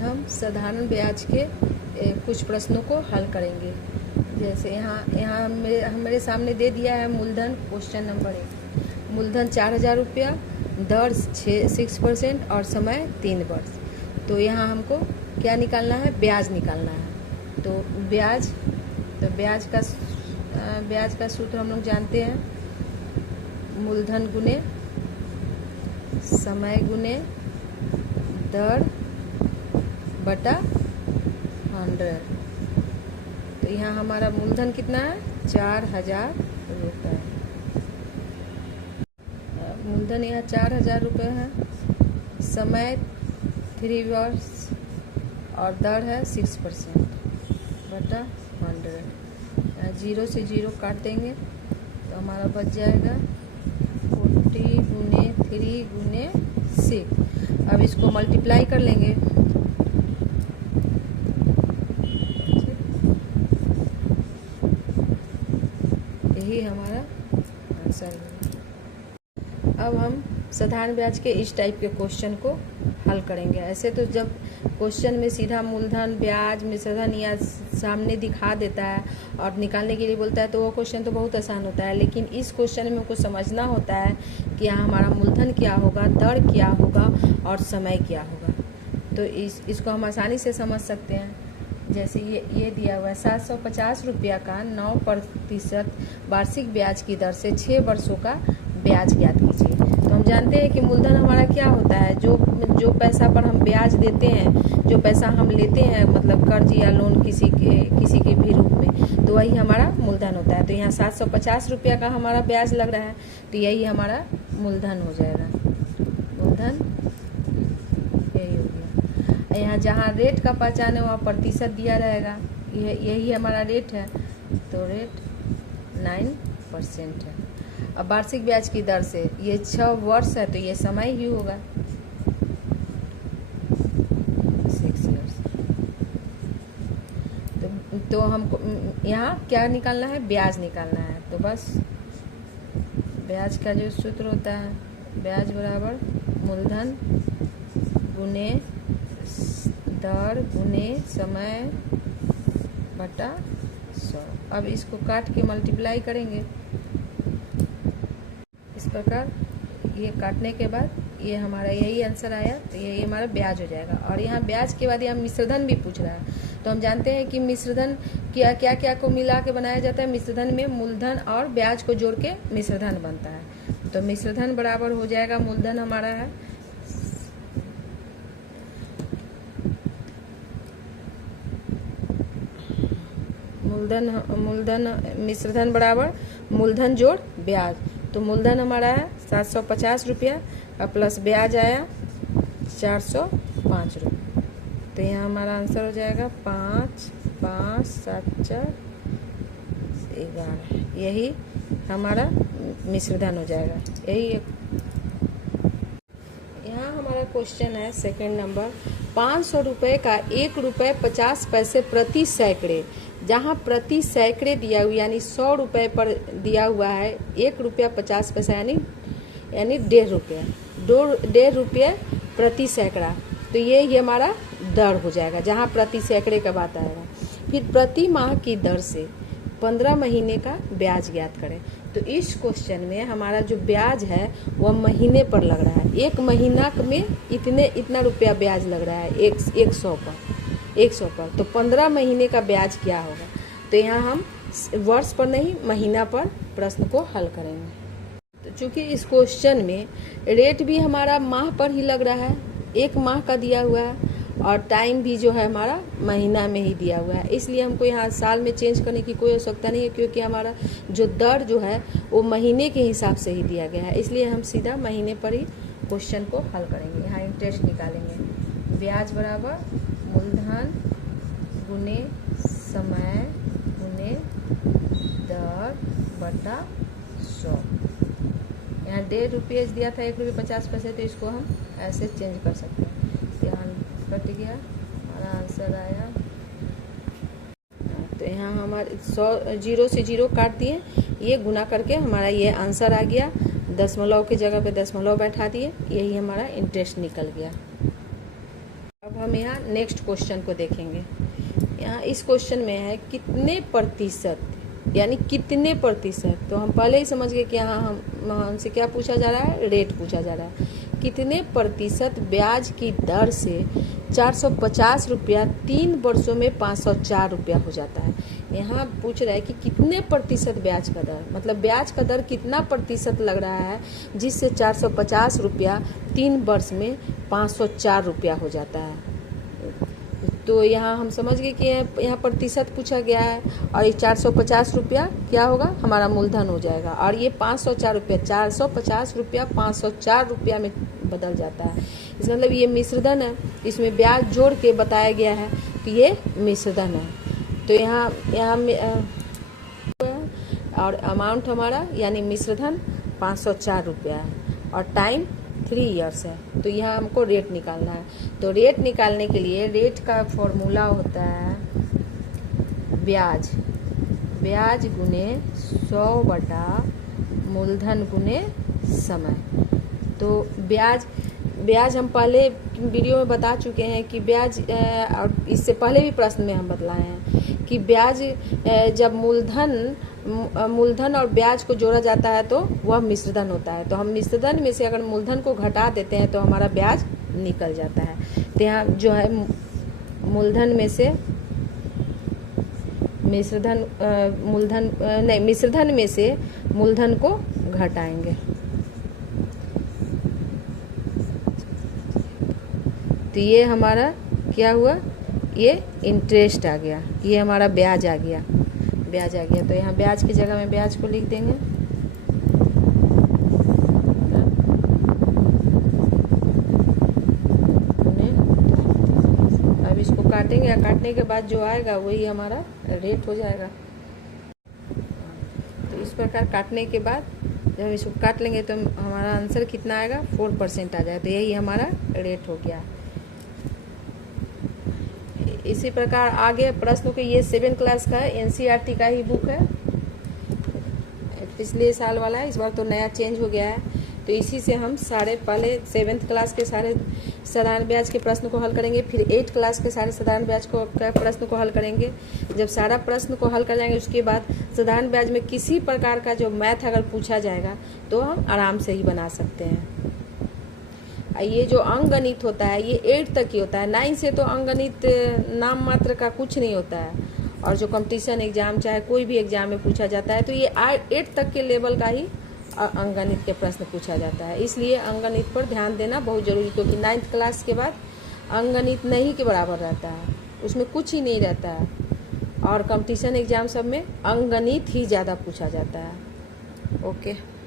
हम साधारण ब्याज के कुछ प्रश्नों को हल करेंगे। जैसे यहाँ मेरे सामने दे दिया है मूलधन। क्वेश्चन नंबर 1, मूलधन 4000 रुपया, दर 6% और समय 3 वर्ष। तो यहाँ हमको क्या निकालना है? ब्याज निकालना है। तो ब्याज का सूत्र हम लोग जानते हैं, मूलधन गुने समय गुने दर बटा 100। तो यहाँ हमारा मूलधन कितना है? 4000 रुपये। मूलधन यहाँ 4000 रुपये है, समय 3 वर्ष और दर है 6% बटा 100। यहाँ 0 से 0 काट देंगे तो हमारा बच जाएगा 40 गुने 3 गुने 6। अब इसको मल्टीप्लाई कर लेंगे। यही हमारा आंसर है। अब हम साधारण ब्याज के इस टाइप के क्वेश्चन को हल करेंगे। ऐसे तो जब क्वेश्चन में सीधा मूलधन ब्याज मिश्रधन या सामने दिखा देता है और निकालने के लिए बोलता है तो वो क्वेश्चन तो बहुत आसान होता है, लेकिन इस क्वेश्चन में हमको समझना होता है कि यहाँ हमारा मूलधन क्या होगा, दर क्या होगा और समय क्या होगा। तो इसको हम आसानी से समझ सकते हैं। जैसे ये दिया हुआ है 750 रुपया का 9% वार्षिक ब्याज की दर से 6 वर्षों का ब्याज ज्ञात कीजिए। तो हम जानते हैं कि मूलधन हमारा क्या होता है, जो पैसा पर हम ब्याज देते हैं, जो पैसा हम लेते हैं, मतलब कर्ज या लोन किसी के भी रूप में, तो वही हमारा मूलधन होता है। तो यहाँ 750 रुपया का हमारा ब्याज लग रहा है, तो यही हमारा मूलधन हो जाएगा। मूलधन यही हो गया। यहाँ जहाँ रेट का पहचान है वहाँ प्रतिशत दिया रहेगा, यही हमारा रेट है, तो रेट 9% है। अब वार्षिक ब्याज की दर से ये 6 वर्ष है तो ये समय ही होगा 6 इयर्स। तो हमको यहाँ क्या निकालना है? ब्याज निकालना है। तो बस ब्याज का जो सूत्र होता है, ब्याज बराबर मूलधन गुने दर गुने समय बटा 100। अब इसको काट के मल्टीप्लाई करेंगे इस प्रकार। ये काटने के बाद ये हमारा यही आंसर आया, तो यही हमारा ब्याज हो जाएगा। और यहाँ ब्याज के बाद यहाँ मिश्रधन भी पूछ रहा है। तो हम जानते हैं कि मिश्रधन क्या को मिला के बनाया जाता है। मिश्रधन में मूलधन और ब्याज को जोड़ के मिश्रधन बनता है। तो मिश्रधन बराबर हो जाएगा, मूलधन हमारा है मूलधन मिश्रधन बराबर मूलधन जोड़ ब्याज। तो मूलधन हमारा है 750 रुपया और प्लस ब्याज आया 405 रुपये। तो यहाँ हमारा आंसर हो जाएगा 5, 5, 7, 4, 11। यही हमारा मिश्रधन हो जाएगा। यही यहाँ हमारा क्वेश्चन है सेकंड नंबर, 500 रुपये का 1 रुपये 50 पैसे प्रति सैकड़े, जहाँ प्रति सैकड़े दिया हुआ यानी 100 रुपये पर दिया हुआ है 1 रुपया 50 पैसा यानी 1.5 रुपया, 1.5 रुपये प्रति सैकड़ा। तो ये हमारा दर हो जाएगा जहाँ प्रति सैकड़े का बात आएगा। फिर प्रति माह की दर से 15 महीने का ब्याज ज्ञात करें। तो इस क्वेश्चन में हमारा जो ब्याज है वह महीने पर लग रहा है। 1 महीना में इतना रुपया ब्याज लग रहा है 100 पर। तो 15 महीने का ब्याज क्या होगा? तो यहाँ हम वर्ष पर नहीं महीना पर प्रश्न को हल करेंगे। तो चूंकि इस क्वेश्चन में रेट भी हमारा माह पर ही लग रहा है, 1 माह का दिया हुआ है और टाइम भी जो है हमारा महीना में ही दिया हुआ है, इसलिए हमको यहाँ साल में चेंज करने की कोई आवश्यकता नहीं है, क्योंकि हमारा जो दर जो है वो महीने के हिसाब से ही दिया गया है। इसलिए हम सीधा महीने पर ही क्वेश्चन को हल करेंगे। यहाँ इंटरेस्ट निकालेंगे। ब्याज बराबर मूलधन गुने समय गुने दर बटा 100। यहाँ 1.5 रुपये दिया था 1 रुपये 50 पैसे, तो इसको हम ऐसे चेंज कर सकते हैं। तो यहाँ कट गया, हमारा आंसर आया। तो यहाँ हमारे 0 से 0 काट दिए, ये गुना करके हमारा ये आंसर आ गया। दशमलव की जगह पे दशमलव बैठा दिए, यही हमारा इंटरेस्ट निकल गया। अब हम यहाँ नेक्स्ट क्वेश्चन को देखेंगे। यहाँ इस क्वेश्चन में है कितने प्रतिशत, यानी कितने प्रतिशत। तो हम पहले ही समझ गए कि यहाँ हमसे क्या पूछा जा रहा है, रेट पूछा जा रहा है। कितने प्रतिशत ब्याज की दर से 450 रुपया 3 वर्षों में 504 रुपया हो जाता है। यहाँ पूछ रहा है कि कितने प्रतिशत ब्याज का दर, मतलब ब्याज का दर कितना प्रतिशत लग रहा है जिससे 450 रुपया 3 वर्ष में 504 रुपया हो जाता है। तो यहाँ हम समझ गए कि यहाँ प्रतिशत पूछा गया है और ये 450 रुपया क्या होगा, हमारा मूलधन हो जाएगा, और ये 504 रुपया, 450 रुपया 504 रुपया में बदल जाता है। इसका मतलब ये मिश्रधन है, इसमें ब्याज जोड़ के बताया गया है कि ये मिश्रधन है। तो यहाँ और अमाउंट हमारा यानी मिश्रधन 504 रुपया है और टाइम 3 इयर्स है। तो यहाँ हमको रेट निकालना है। तो रेट निकालने के लिए रेट का फॉर्मूला होता है ब्याज गुने 100 बटा मूलधन गुने समय। तो ब्याज हम पहले वीडियो में बता चुके हैं कि ब्याज, और इससे पहले भी प्रश्न में हम बतलाए हैं कि ब्याज जब मूलधन और ब्याज को जोड़ा जाता है तो वह मिश्रधन होता है। तो हम मिश्रधन में से अगर मूलधन को घटा देते हैं तो हमारा ब्याज निकल जाता है। तो यहाँ जो है मूलधन में से मिश्रधन में से मूलधन को घटाएंगे। तो ये हमारा क्या हुआ, ये इंटरेस्ट आ गया, ये हमारा ब्याज आ गया। तो यहाँ ब्याज की जगह में ब्याज को लिख देंगे। अब इसको काटेंगे, काटने के बाद जो आएगा वही हमारा रेट हो जाएगा। तो इस प्रकार काटने के बाद जब हम इसको काट लेंगे तो हमारा आंसर कितना आएगा, 4% आ जाएगा। तो यही हमारा रेट हो गया। इसी प्रकार आगे प्रश्नों के, ये 7th क्लास का है, NCERT का ही बुक है, पिछले साल वाला है, इस बार तो नया चेंज हो गया है। तो इसी से हम सारे पहले 7th क्लास के सारे साधारण ब्याज के प्रश्न को हल करेंगे, फिर 8th क्लास के सारे साधारण ब्याज को प्रश्न को हल करेंगे। जब सारा प्रश्न को हल कर जाएंगे उसके बाद साधारण ब्याज में किसी प्रकार का जो मैथ अगर पूछा जाएगा तो हम आराम से ही बना सकते हैं। ये जो अंकगणित होता है ये 8 तक ही होता है, 9 से तो अंकगणित नाम मात्र का कुछ नहीं होता है। और जो कंपटीशन एग्जाम चाहे कोई भी एग्जाम में पूछा जाता है तो ये 8 तक के लेवल का ही अंकगणित के प्रश्न पूछा जाता है। इसलिए अंकगणित पर ध्यान देना बहुत जरूरी, क्योंकि 9th क्लास के बाद अंकगणित नहीं के बराबर रहता है, उसमें कुछ ही नहीं रहता है। और कंपटीशन एग्जाम सब में अंकगणित ही ज़्यादा पूछा जाता है। ओके।